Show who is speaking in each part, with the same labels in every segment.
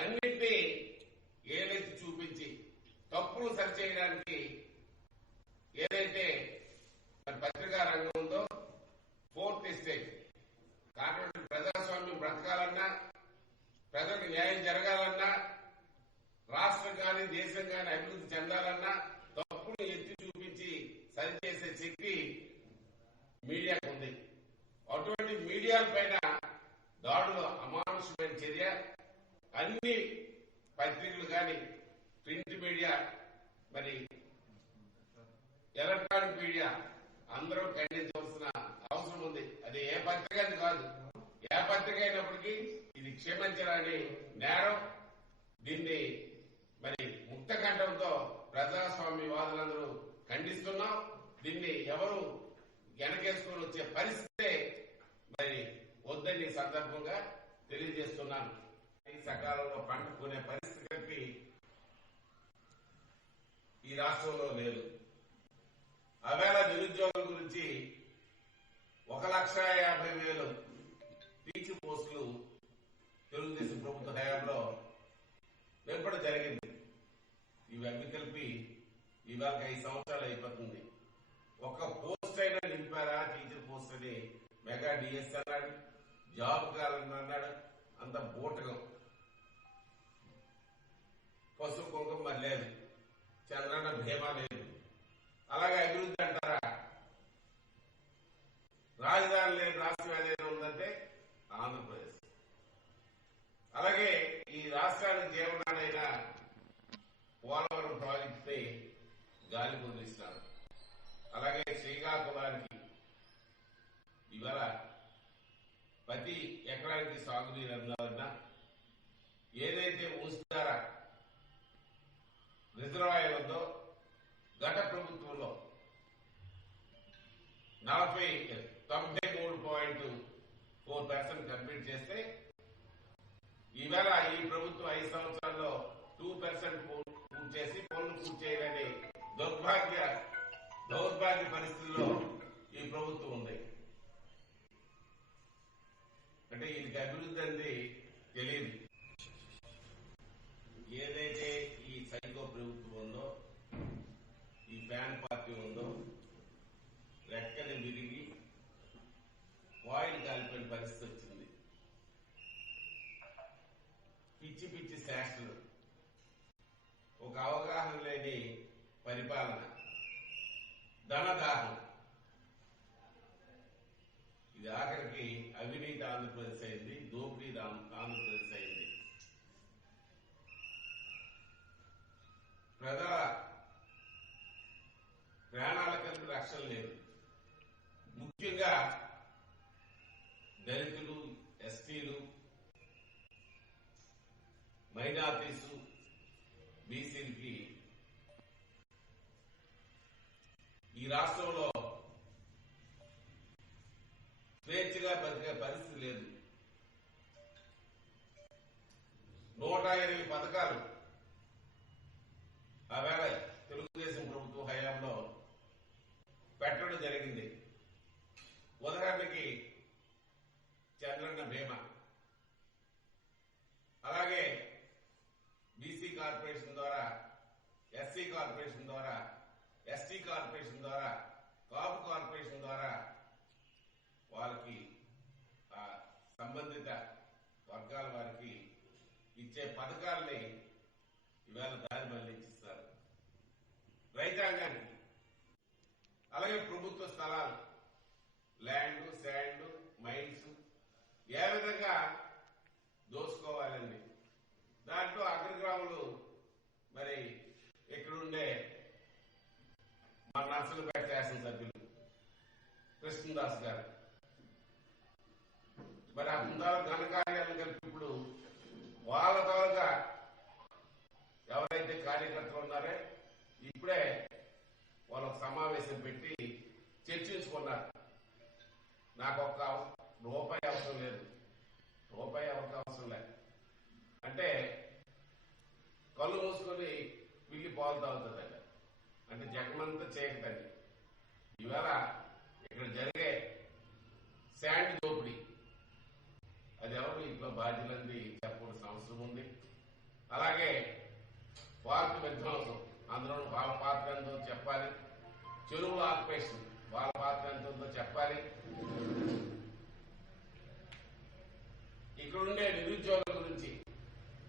Speaker 1: అన్నింటినీ ఏలెత్తి చూపించి తప్పులు సరిచేయడానికి ఏదైతే పత్రికా రంగం ఉందో ఫోర్త్ ఎస్టేట్. కాబట్టి ప్రజాస్వామ్యం బ్రతకాలన్నా ప్రజలకు న్యాయం జరగాలన్నా రాష్ట్రం కానీ దేశం కానీ అభివృద్ధి చెందాలన్నా తప్పును ఎత్తి చూపించి సరిచేసే శక్తి మీడియాకు ఉంది. అటువంటి మీడియాల పైన దాడులు అమానుషమైన చర్య అన్ని పత్రికలు కానీ ప్రింట్ మీడియా మరి ఎలక్ట్రానిక్ మీడియా అందరూ ఖండించవలసిన అవసరం ఉంది. అది ఏ పత్రిక అని కాదు. ఏ పత్రిక అయినప్పటికీ ఇది క్షమించరాని నేరం. దీన్ని మరి ముక్త కంఠంతో ప్రజాస్వామ్యవాదులందరూ ఖండిస్తున్నాం. దీన్ని ఎవరు వెనకేసుకొని వచ్చే పరిస్థితే మరి వద్దని సందర్భంగా తెలియజేస్తున్నాను. సకాలంలో పంట కొనే కలిపి ఈ రాష్ట్రంలో లేదు. అవేళ నిరుద్యోగుల గురించి ఒక లక్ష యాభై వేలు టీచింగ్ పోస్టులు తెలుగుదేశం ప్రభుత్వ హయాంలో నింపడం జరిగింది. ఇవన్నీ కలిపి ఇవాళ ఐదు సంవత్సరాలు అయిపోతుంది. ఒక పోస్ట్ అయినా నింపారా టీచర్ పోస్ట్ అని మెగా డిఎస్ అన్నాడు జాబ్ కావాలని అన్నాడు. అంత బూటకం. భీమా లేదు అలాగే అభివృద్ధి అంటారా? రాజధాని లేని రాష్ట్రం ఏదైనా ఉందంటే ఆంధ్రప్రదేశ్. అలాగే ఈ రాష్ట్రానికి జీవనాడైన పోలవరం ప్రాజెక్ట్ గాలి పొందిస్తున్నారు అలాగే శ్రీకాకుళానికి ఇవాళ ప్రతి ఎకరానికి సాగునీరు అందాలన్నా ఏదైతే ఊస్తారా రిజర్వాయర్ ఉందో గత ప్రభుత్వంలో నలభై తొంభై మూడు పాయింట్ ఫోర్ పర్సెంట్ కంప్లీట్ చేస్తే ఈవేళ ఈ ప్రభుత్వం ఐదు సంవత్సరాల్లో టూ పర్సెంట్ పూర్తి చేసి పనులు పూర్తి చేయాలని దౌర్భాగ్య దౌర్భాగ్య పరిస్థితుల్లో ఈ ప్రభుత్వం ఉంది. అంటే ఇది అభివృద్ధి అనేది తెలియదు. ఏదైతే ఈ సైకో ప్రభుత్వం ఉందో ఈ ఫ్యాన్ పార్టీ ఉందో రెక్కని విరిగి వాయిల్ కాలిపోయిన పరిస్థితి వచ్చింది. పిచ్చి పిచ్చి శాస్త్రులు ఒక అవగాహన లేని పరిపాలన ధనదాహం. ఇది ఆఖరికి అవినీతి ఆంధ్రప్రదేశ్ అయింది దోపిడీ ఆంధ్ర- ఆంధ్రప్రదేశ్ అయింది ప్రజల ప్రాణాల కలిపి రక్షణ లేదు ముఖ్యంగా దళితులు ఎస్టీలు మైనార్టీస్ బీసీలకి. ఈ రాష్ట్రంలో స్వేచ్ఛగా బతికే పరిస్థితి లేదు. నూట ఎనిమిది పథకాలు ఆవేళ తెలుగుదేశం ప్రభుత్వ హయాంలో పెట్టడం జరిగింది ఉదాహరణకి చంద్రన్న బీమా అలాగే బీసీ కార్పొరేషన్ ద్వారా ఎస్సీ కార్పొరేషన్ ద్వారా ఎస్టీ కార్పొరేషన్ ద్వారా కాపు కార్పొరేషన్ ద్వారా వాళ్ళకి ఆ సంబంధిత వర్గాల వారికి ఇచ్చే పథకాలని ఇవాళ దారి మళ్ళించిస్తారు. రైతాంగానికి. అలాగే ప్రభుత్వ స్థలాలు ల్యాండ్ శాండ్ మైన్స్ ఏ విధంగా కృష్ణదాస్ గారు మరి అందరూ ఘనకార్యాలు కలిపి ఇప్పుడు వాళ్ళ తాలూకా ఎవరైతే కార్యకర్తలు ఉన్నారో ఇప్పుడే వాళ్ళ సమావేశం పెట్టి చర్చించుకున్నారు. నాకు ఒక్క రూపాయి అవసరం లేదు. రూపాయి ఎవరికి అవసరం లేదు అంటే కళ్ళు మూసుకొని పిల్లి పాలు తాగుతుందండి అంటే జగమంతా చేయకదండి ఇవాళ ఇక్కడ జరిగే శాండ్ ఇంట్లో బాధ్యులంది చెప్పవలసిన అవసరం ఉంది. అలాగే పార్క్ విధ్వంసం. అందులో వాళ్ళ పాత్ర ఎంతో చెప్పాలి. చెరువుల ఆక్యుపేషన్. వాళ్ళ పాత్ర ఎంత ఉందో చెప్పాలి. ఇక్కడ ఉండే నిరుద్యోగుల గురించి.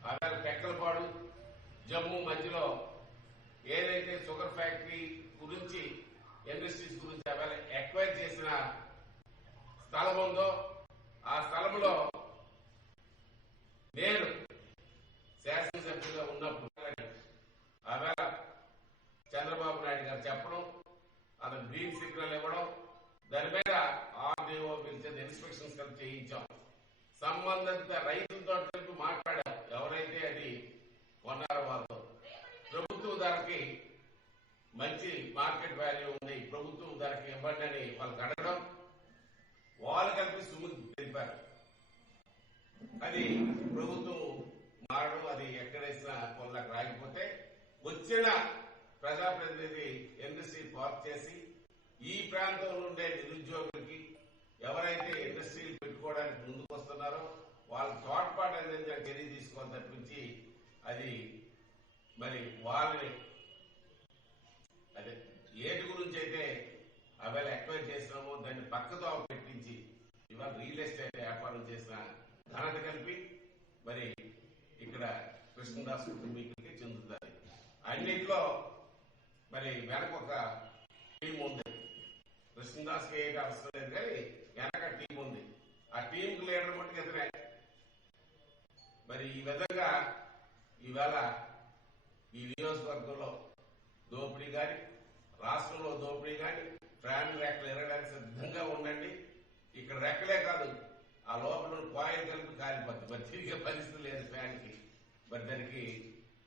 Speaker 1: అలాగే టెక్కలపాడు జమ్మూ మధ్యలో ఏదైతే షుగర్ ఫ్యాక్టరీ గురించి ఇండస్ట్రీస్ గురించి అవన్నీ ఎక్వైర్ చేసిన స్థలం ఉందో ఆ స్థలంలో సంబంధిత రైతులతో కలిపి ఎవరైతే అది కొన్నారో వారితో. ప్రభుత్వ ధరకి మంచి మార్కెట్ వాల్యూ ఉంది. ప్రభుత్వం ధరకి ఇవ్వండి అని వాళ్ళకి అడగడం వాళ్ళు కలిపి సుముఖి తెలిపారు. అది ప్రభుత్వం మారడం అది ఎక్కడేసిన కొనలకు రాకపోతే వచ్చిన ప్రజాప్రతినిధి ఎన్ఎస్సీ పార్క్ చేసి ఈ ప్రాంతంలో ఉండే నిరుద్యోగులకి ఎవరైతే ఇండస్ట్రీలు పెట్టుకోవడానికి ముందుకు వస్తున్నారో వాళ్ళ తోడ్పాటు అనేది చర్య తీసుకోవాలి తప్పించి అది మరి వాళ్ళని అదే ఏటి గురించి అయితే అవేళ ఎక్వైర్ చేసినామో దాన్ని పక్కతో పెట్టించి ఇవాళ రియల్ ఎస్టేట్ వ్యాపారం చేసిన ఘనత కలిపి మరి ఇక్కడ కృష్ణదాస్ కుటుంబీకులకి చెందుతుంది అన్నింటిలో మరి వెనక ఒక టీం ఉంది. కృష్ణదాస్కి ఏంటి అవసరం లేదు కానీ వెనక టీం ఉంది. ఆ టీం లీడర్ మట్టుకు ఇతనే. మరి ఈ విధంగా ఈవేళ ఈ నియోజకవర్గంలో దోపిడీ గాని రాష్ట్రంలో దోపిడీ గాని ఫ్యాన్ రెక్కలు ఎరగడానికి సిద్ధంగా ఉండండి. ఇక్కడ రెక్కలే కాదు ఆ లోపల ఉన్న కలిపి కాలిపోద్ది. మరి తిరిగే పరిస్థితి లేదు ఫ్యాన్కి. మరి దానికి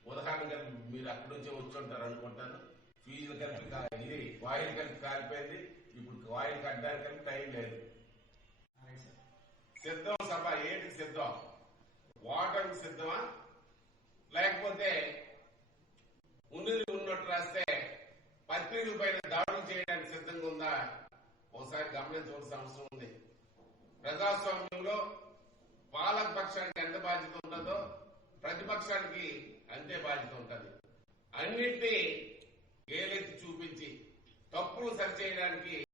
Speaker 1: ఉదాహరణ కలిపి మీరు అక్కడి నుంచే వచ్చి ఉంటారు అనుకుంటాను. ఫీజులు కలిపి ఇది కాయిల్ కలిపి కాలిపోయింది ఇప్పుడు వాయిల్ కట్టడానికి టైం లేదు. సిద్ధం సభ ఏంటి సిద్ధం? వాటర్ సిద్ధమా? లేకపోతే ఉన్నది ఉన్నట్టు రాస్తే పత్రికల పైన దాడులు చేయడానికి సిద్ధంగా ఉందా? ఒకసారి గమనించవలసిన అవసరం ఉంది. ప్రజాస్వామ్యంలో పాలక పక్షానికి ఎంత బాధ్యత ఉంటుందో ప్రతిపక్షానికి అంతే బాధ్యత ఉంటుంది. అన్నింటినీ గేలెత్తి చూపించి తప్పులు సరిచేయడానికి